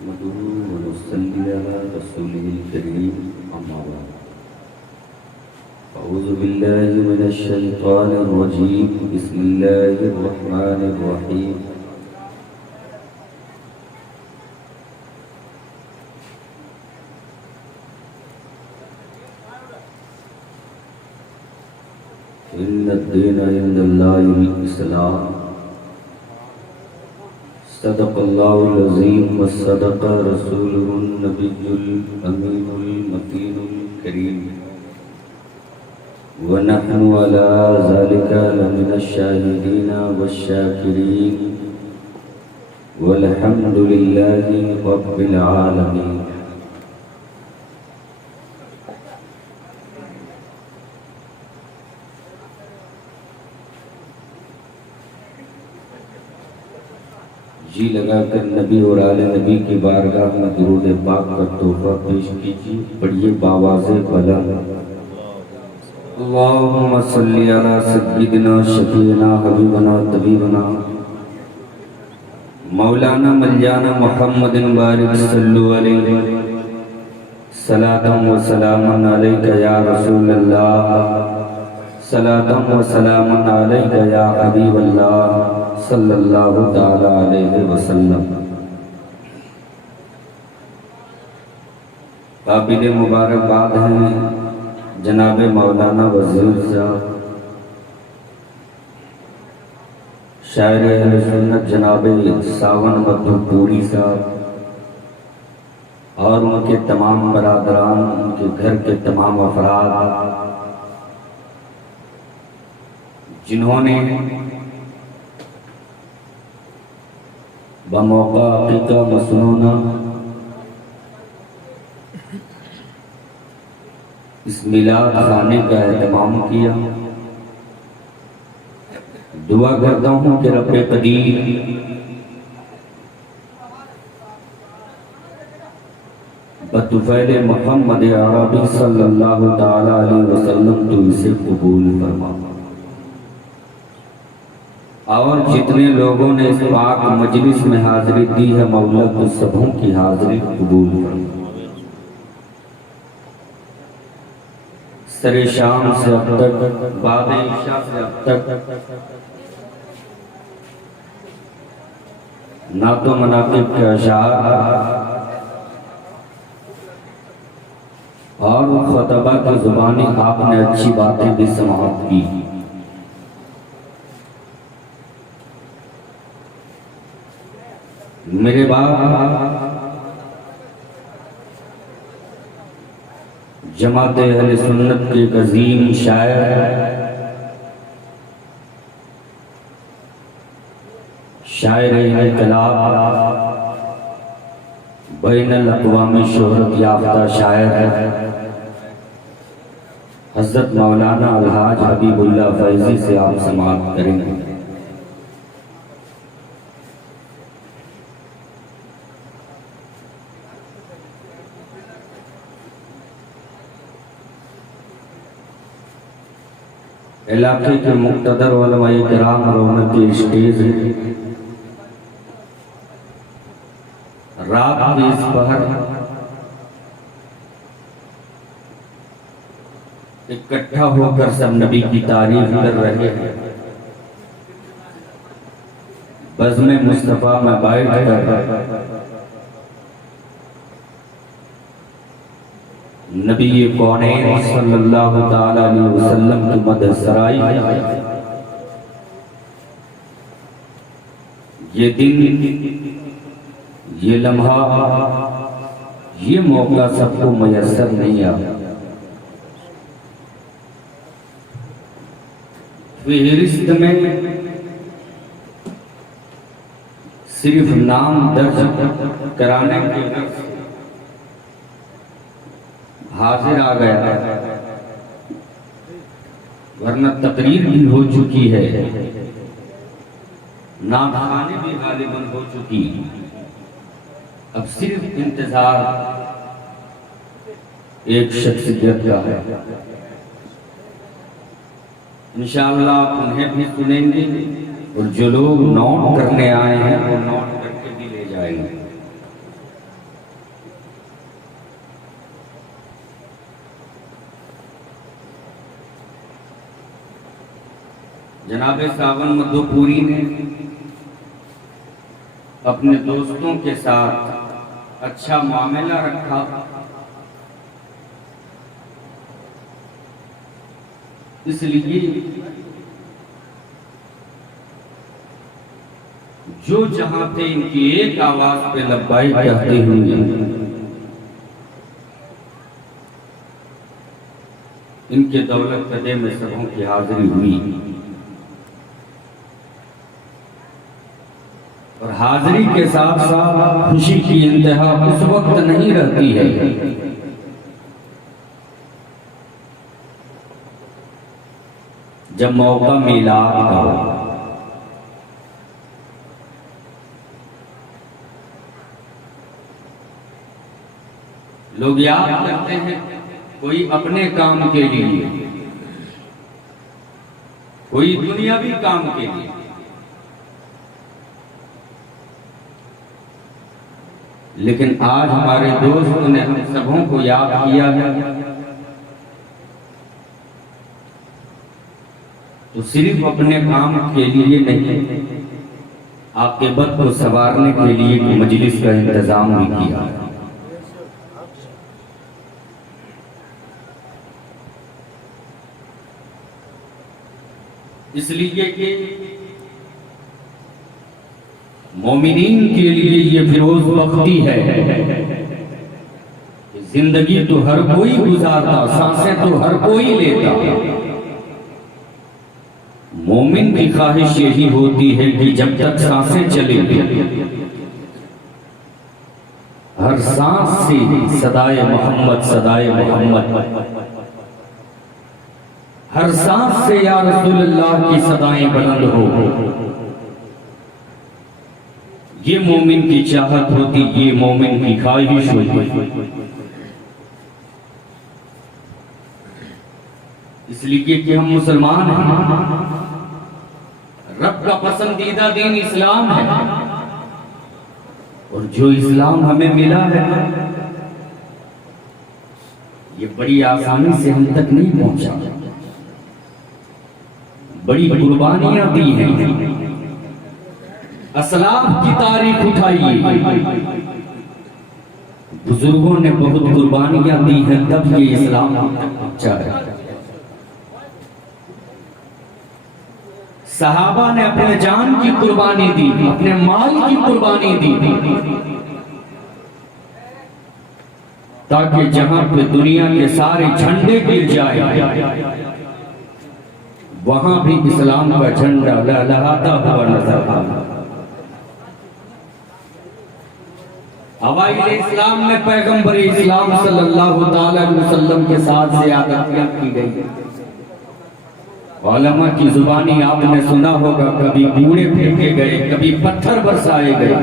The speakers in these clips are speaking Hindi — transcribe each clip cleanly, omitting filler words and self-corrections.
नहमदुहु व नुसल्ली अला रसूलिहिल करीम अम्मा बाद। अऊज़ु बिल्लाहि मिनश शैतानिर रजीम बिस्मिल्लाहिर रहमानिर रहीम। इन्नद-दीन इंदल्लाहिल इस्लाम। सदक़ल्लाहुल अज़ीम व सदक़ रसूलुहुन नबियुल अमीनुल मतीनुल करीम व नहनु अला ज़ालिका लमिनश शाहिदीन वश्शाकिरीन वल्हम्दुलिल्लाहि रब्बिल आलमीन। जी लगाकर नबी और आले नबी की बारगाह में दुरूद पाक का तोहफा पेश कीजिए। पढ़िए बावाज़े बुलंद। अल्लाहुम्मा सल्ली अला सय्यिदिना शफीना हबीबना तबीबना मौलाना मौलाना मुहम्मदिन बारिक सल्लु अलैहि सलातम व सलामन अलैका या रसूलल्लाह सलातम व सलामन अलैका या हबीबल्लाह सल्लल्लाहु ताला अलैहि वसल्लम। काबिल मुबारकबाद हैं जनाब मौलाना वज़ीर साहब, शायर अहले सुन्नत जनाब सावन मधुपुरी साहब और उनके तमाम बरादरान, उनके घर के तमाम अफराद जिन्होंने बमौका अक़ीक़ा मसनूना इस मिलाद खाने का एहतमाम किया। दुआ करता हूँ कि रब्बे कदीर बतुफ़ैल मुहम्मद अरबी सल्लल्लाहु ताला अलैहि वसल्लम तो इसे कबूल फरमा और जितने लोगों ने इस पाक मजलिस में हाजिरी दी है मौला तो सबों की हाजिरी कबूल फरमा। सरे शाम से अब तक, बाद इशा से अब तक ना तो मनाकिब के अशार और खुतबा की जुबानी आपने अच्छी बातें भी समाप्त की। मेरे बाप जमात अहले सुन्नत के अज़ीम शायर इनकलाब, बैनुल अक़वामी शोहरत याफ्ता शायर हज़रत मौलाना अलहाज हबीबुल्लाह फैज़ी से आप समाअत करेंगे। इलाके के मुक़्तदर उलमाए किराम रौनक की स्टेज है। रात में इस पहर इकट्ठा होकर सब नबी की तारीफ कर रहे हैं। बज़्म मुस्तफ़ा में बैठ कर नबी कौनैन सल्लल्लाहु ताला अलैहि वसल्लम की मदद सराई, ये दिन, ये लम्हा, ये मौका सबको मयस्सर नहीं आता। फ़हरिस्त में सिर्फ नाम दर्ज कराने के हाजिर आ गया, वरना तकरीर भी हो चुकी है, नाम खाने भी गालिबन हो चुकी। अब सिर्फ इंतजार एक शख्सियत का है। इंशाअल्लाह आप उन्हें भी सुनेंगे और जो लोग नोट करने आए हैं वो नोट करके भी ले जाएंगे। जनाब सावन मधुपुरी ने अपने दोस्तों के साथ अच्छा मामला रखा। इसलिए जो जहां थे इनकी एक आवाज पे लब्बाइक कहते हुए इनके दौलत कदे में सबों की हाजिरी हुई। और हाजिरी के साथ साथ खुशी की इंतहा उस वक्त नहीं रहती है जब मौका मिला का। लोग याद करते हैं कोई अपने काम के लिए, कोई दुनियावी काम के लिए, लेकिन आज हमारे दोस्त ने हम सबों को याद किया है तो सिर्फ अपने काम के लिए नहीं, आक़िबत को संवारने के लिए मजलिस का इंतजाम भी किया। इसलिए कि मोमिनीन के लिए ये फिरोज बख्ती है। जिंदगी तो हर कोई गुजारता, सांसें तो हर कोई लेता, मोमिन की ख्वाहिश यही होती है कि जब तक सांसें चले हर सांस से सदाए मोहम्मद, सदाए मोहम्मद, हर सांस से या रसूलुल्लाह की सदाएं बुलंद हो। ये मोमिन की चाहत होती, ये मोमिन की ख्वाहिश होती। इसलिए कि हम मुसलमान हैं, रब का पसंदीदा दीन इस्लाम है, और जो इस्लाम हमें मिला है ये बड़ी आसानी से हम तक नहीं पहुंचा, बड़ी कुर्बानियां दी हैं। असलाफ की तारीख उठाइए, बुजुर्गों ने बहुत कुर्बानियां दी हैं तब ये इस्लाम पहुंचा है। सहाबा ने अपने जान की कुर्बानी दी, अपने माल की कुर्बानी दी, ताकि जहां पे दुनिया के सारे झंडे गिर जाए वहां भी इस्लाम का झंडा लहराता हुआ नजर आता। हवाई इस्लाम में पैगंबर इस्लाम सल्लल्लाहु अलैहि वसल्लम के साथ ज़ियादतियां की गई। उलमा की जुबानी आपने सुना होगा, कभी कूड़े फेंके गए, कभी पत्थर बरसाए गए।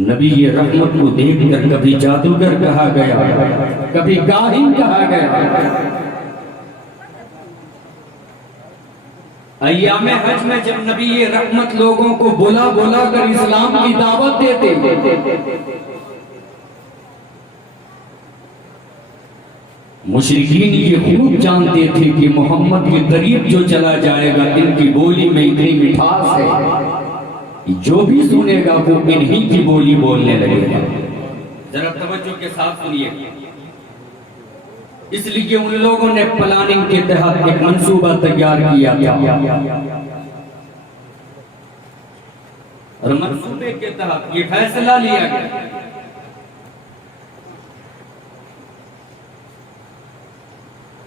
नबी ये रहमत को देखकर कभी जादूगर कहा गया, कभी काहिन कहा गया। अय्यामे हज में जब नबी ये रहमत लोगों को बुला बुला कर इस्लाम की दावत देते, मुशरिकीन ये खूब जानते थे कि मोहम्मद के करीब जो चला जाएगा इनकी बोली में इतनी मिठास है, जो भी सुनेगा वो इन्हीं की बोली बोलने लगेगा। जरा तवज्जो के साथ सुनिए। इसलिए उन लोगों ने प्लानिंग के तहत एक मंसूबा तैयार किया और मंसूबे के तहत ये फैसला लिया गया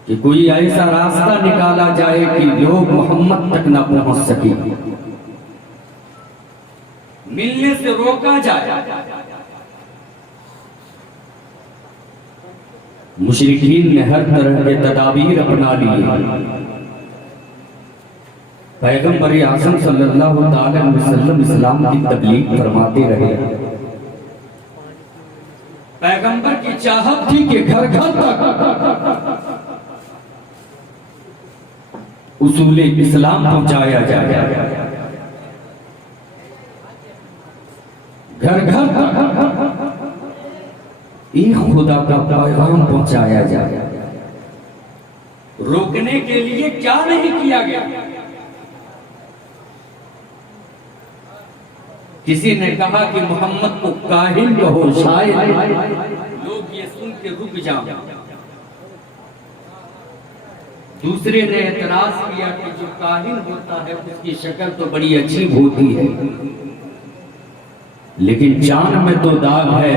कि कोई ऐसा रास्ता निकाला जाए कि लोग मोहम्मद तक न पहुंच सके, मिलने से रोका जाए। मुशरिकीन ने हर तरह के तदाबीर अपना लिए। पैगंबर आज़म सल्लल्लाहु अलैहि वसल्लम इस्लाम की तबलीग फरमाते रहे। पैगंबर की चाहत थी कि घर घर तक उसूल इस्लाम पहुंचाया जाए, घर घर एक खुदा का पैगाम पहुंचाया जाए। रोकने के लिए क्या नहीं किया गया। किसी ने कहा कि मोहम्मद को काहिन कहो, शायर। लोग ये सुन के रुक जाओ। दूसरे ने एतराज किया कि जो काहिन होता है उसकी शक्ल तो बड़ी अजीब होती है, लेकिन जान में तो दाग है,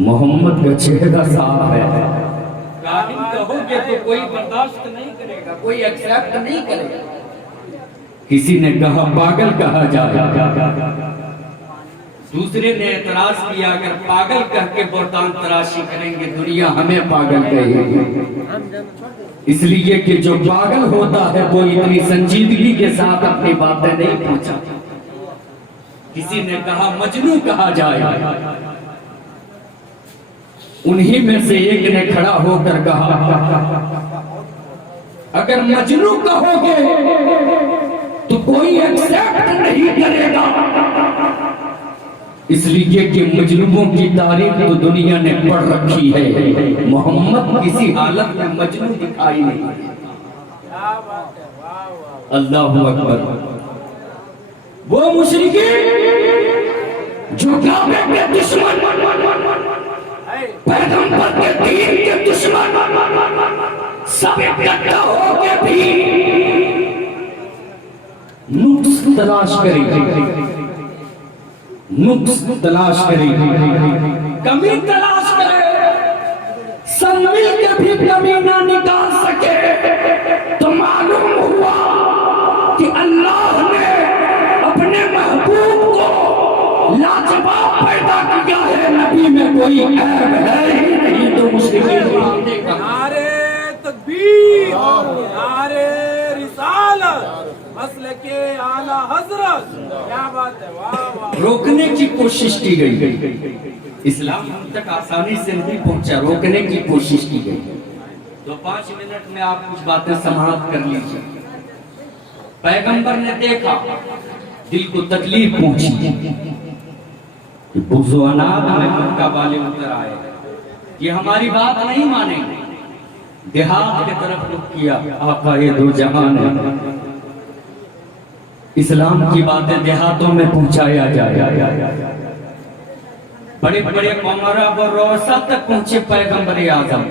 मोहम्मद का चेहरा साफ है। काहिन कहोगे तो कोई बर्दाश्त नहीं करेगा, कोई एक्सेप्ट नहीं करेगा। किसी ने कहा पागल कहा जाए। दूसरे ने एतराज किया अगर पागल कह के बर्तान तराशी करेंगे दुनिया हमें पागल कहेगी, इसलिए कि जो पागल होता है वो इतनी संजीदगी के साथ अपनी बातें नहीं पूछा। किसी ने कहा मजनू कहा जाए। उन्हीं में से एक ने खड़ा होकर कहा अगर मजनू कहोगे तो कोई एक्सेप्ट नहीं करेगा, इसलिए कि मजनूओं की तारीफ तो दुनिया ने पढ़ रखी है। मोहम्मद किसी हालत में मजनू दिखाई नहीं। अल्लाहु अकबर। वो मुशरिकीन जो काबे के दुश्मन, पैगंबर के दीन के दुश्मन, सब इकट्ठा होके भी नुक्स तलाश करेंगे, नुक्स तलाश करेंगे, कमी तलाश करे, सब मिल के भी कमी ना निकाल सके, तो मालूम हुआ कि अल्लाह ने अपने महबूब को लाजवाब पैदा किया है। नबी में कोई ऐब है ही नहीं। तो मुश्किल नारे तकबीर, नारे रिसालत, मसले के आला हजरत, क्या बात है, वाह वाह। रोकने की कोशिश की गई, इस्लाम हम तक आसानी से नहीं पहुंचा, रोकने की कोशिश की गई। तो 5 मिनट में आप कुछ बातें समाप्त कर लीजिए। पैगंबर ने देखा, दिल को तकलीफ पहुंची कि बुज़ुअनात में मक्का वाले उतर आए कि हमारी बात नहीं मानेंगे। देहात की तरफ रुख किया, आका ये दो जहान है, इस्लाम की बातें देहातों में पहुंचाया जाए। बड़े बड़े कमरा व रोसा तक पहुंचे पैगंबर आजम।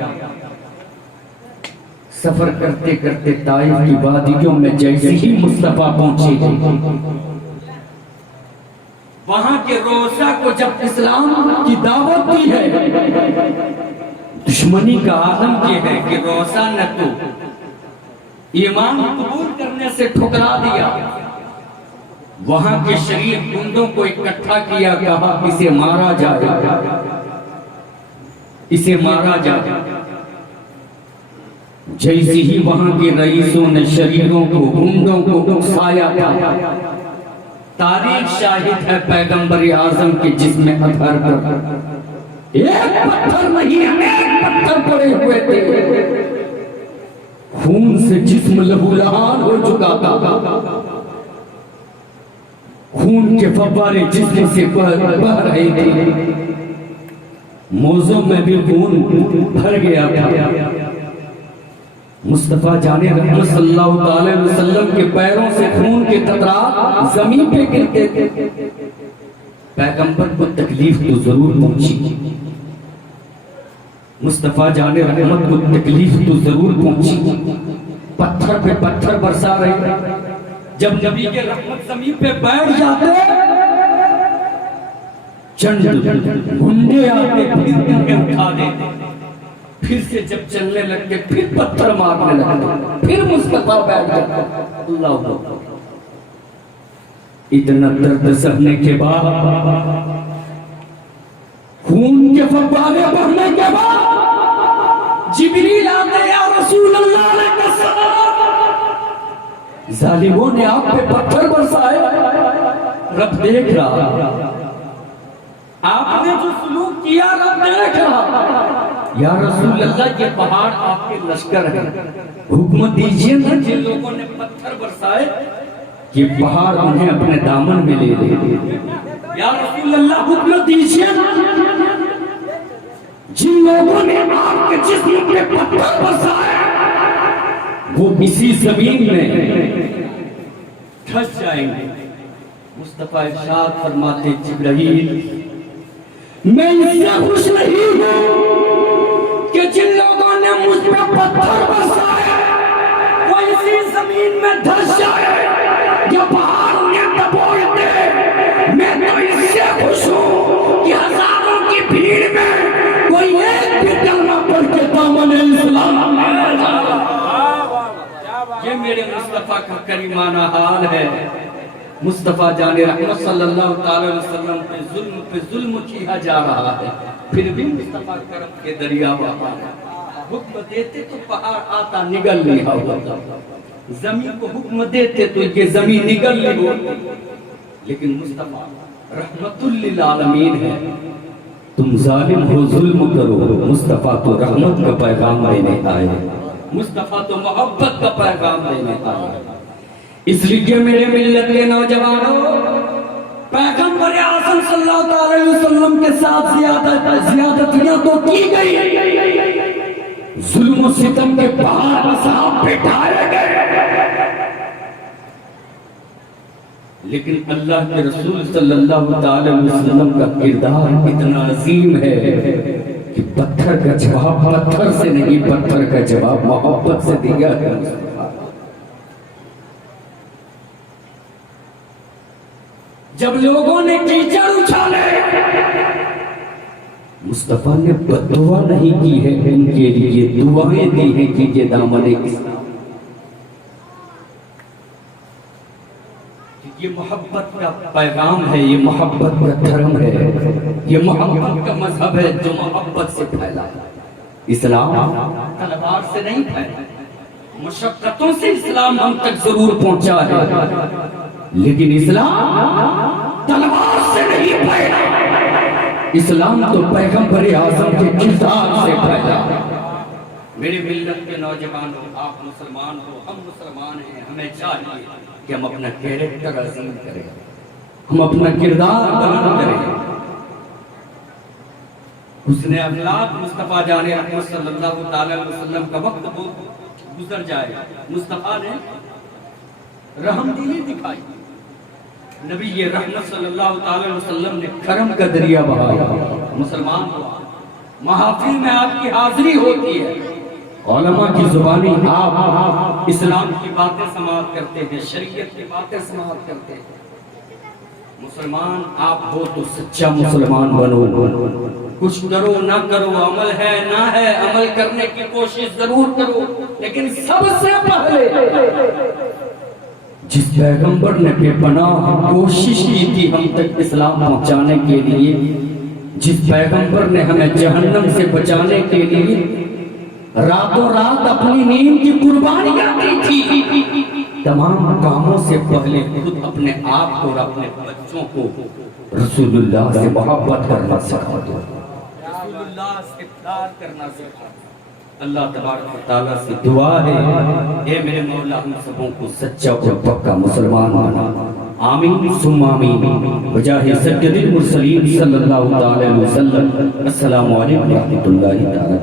सफर करते करते ताइफ की वादियों में जैसे ही मुस्तफा पहुंचे, वहां के रोसा को जब इस्लाम की दावत दी है, दुश्मनी का आलम ये है कि रोसा ने तो ईमान कबूल करने से ठुकरा दिया। वहां के शरीफ गुंडों को इकट्ठा किया, कहा इसे मारा जाए, इसे मारा जाए। जैसे ही वहां के रईसों ने शरीरों को, गुंडों को उकसाया था, तारीख शाहिद है पैगंबर आजम के जिस्म अतहर पर एक पत्थर नहीं, अनेक पत्थर पड़े हुए थे। खून से जिस्म लहूलुहान हो चुका था, खून के फव्वारे जिस्म से बह रहे थे, मोज़ों में भी खून भर गया था। मुस्तफा जाने रहमत सल्लल्लाहु अलैहि वसल्लम के पैरों से खून के कतरात जमीन पे गिरते थे। पैगंबर को तकलीफ तो जरूर पहुंची, मुस्तफा जाने रहमत को तकलीफ तो जरूर पहुंची। पत्थर पे पत्थर बरसा रहे। जब नबी के रहमत जमीन पे बैठ जाते, चंद गुंडे आते फिर उन्हें उठा देते, फिर से जब चलने लगते फिर पत्थर मारने लगते, फिर मुस्तफा बैठ जाते। अल्लाह, इतना दर्द सहने के बाद, खून के फव्वारे बहने के बाद जिब्रील आते, या रसूल अल्लाह अलैहि सलाम, जालिमों ने आप पे पत्थर बरसाए, रब देख रहा, आपने जो सलूक किया रब देख रहा। या रसूल अल्लाह, ये पहाड़ आपके लश्कर है, हुक्म दीजिए ना जिन लोगों ने पत्थर बरसाए ये पहाड़ उन्हें अपने दामन में ले ले। या रसूल अल्लाह, हुक्म दीजिए ना जिन लोगों ने आपके जिस्म पे पत्थर बरसाए वो इसी जमीन में धस जाएंगे। मुस्तफा इरशाद फरमाते, जिब्राइल मैं इससे खुश नहीं हूं कि जिन लोगों ने मुझ पे पत्थर बरसाए वो इसी जमीन में धस जाए या पहाड़ उन्हें दबोच दे। मैं तो इससे खुश हूं कि हजारों की भीड़ में कोई एक भी कलमा पढ़ के दामन इस्लाम। ये मेरे मुस्तफा का करीमाना हाल है। मुस्तफा जाने रहमत सल्लल्लाहु अलैहि वसल्लम पे जुल्म किया जा रहा है, फिर भी मुस्तफा करम के दरिया बहा हुक्म देते तो पहाड़ आता निगल नहीं होता, जमीन को हुक्म देते तो ये जमीन निगल नहीं होती। लेकिन मुस्तफा रहमतुल लिल आलमीन है। तुम जालिम हो, जुल्म करो, मुस्तफा तो रहमत का पैगाम देने आए, मुस्तफा तो मोहब्बत का पैगाम देने आए। इसलिए मेरे मिल्लत के नौजवानों, पैगंबर आज़म सल्लल्लाहु अलैहि वसल्लम के साथ ज़ियादतियां तो की गई, जुल्म सितम के पहाड़ मसाब बिठाए गए, लेकिन अल्लाह के रसूल सल्लल्लाहु अलैहि वसल्लम का किरदार इतना अजीम है कि पत्थर का जवाब पत्थर से नहीं, पत्थर का जवाब मोहब्बत से दिया है। जब लोगों ने कीचड़ उछाले, मुस्तफा ने बददुआ नहीं की है, इनके लिए दुआएं दी हैं कि ये दामन इस्लाम, ये मोहब्बत का पैगाम है, ये मोहब्बत का धर्म है, ये मोहब्बत का मजहब है जो मोहब्बत से फैला है। इस्लाम तलवार से नहीं फैला, मुशक्कतों से इस्लाम हम तक जरूर पहुंचा है, लेकिन इस्लाम तलवार से नहीं फैला। इस्लाम तो पैगंबर आज़म के किरदार से फैला। मेरे मिल्लत के नौजवानों, आप मुसलमान हो, हम मुसलमान हैं, हमें चाहिए कि हम अपना कैरेक्टर अजीम करें, हम अपना किरदार बयान करें। उसने अखलाक मुस्तफा जाने रहमत सल्लल्लाहु अलैहि वसल्लम का वक्त गुजर जाए, मुस्तफा ने रहमदिली दिखाई। नबी ये रहमत सल्लल्लाहु अलैहि वसल्लम ने करम का दरिया बहाया। मुसलमान महफिल में आपकी हाजिरी होती है, उलमा की जुबानी आप इस्लाम की बातें समाअत करते हैं, शरीयत की बातें समाअत करते हैं। मुसलमान आप हो तो सच्चा मुसलमान बनो, कुछ करो ना करो, अमल है ना है, अमल करने की कोशिश जरूर करो, लेकिन सबसे पहले जिस पैगंबर ने बेपनाह कोशिश की थी हम तक इस्लाम पहुंचाने के लिए, जिस पैगंबर ने हमें जहन्नम से बचाने के लिए रातों रात अपनी नींद की कुर्बानियां दी थी, तमाम कामों से पहले खुद अपने आप को और अपने बच्चों को रसूलुल्लाह से मोहब्बत करना सिखा दो, रसूलुल्लाह से प्यार करना सिखा दो। अल्लाह तबारक व तआला से दुआ है, ए मेरे मौला हम सबों को सच्चा और पक्का मुसलमान बना। आमीन सुम्मा आमीन। वजाहि सय्यदुल मुरसलीन सल्लल्लाहु अलैहि वसल्लम। अस्सलामु अलैकुम व रहमतुल्लाहि तआला।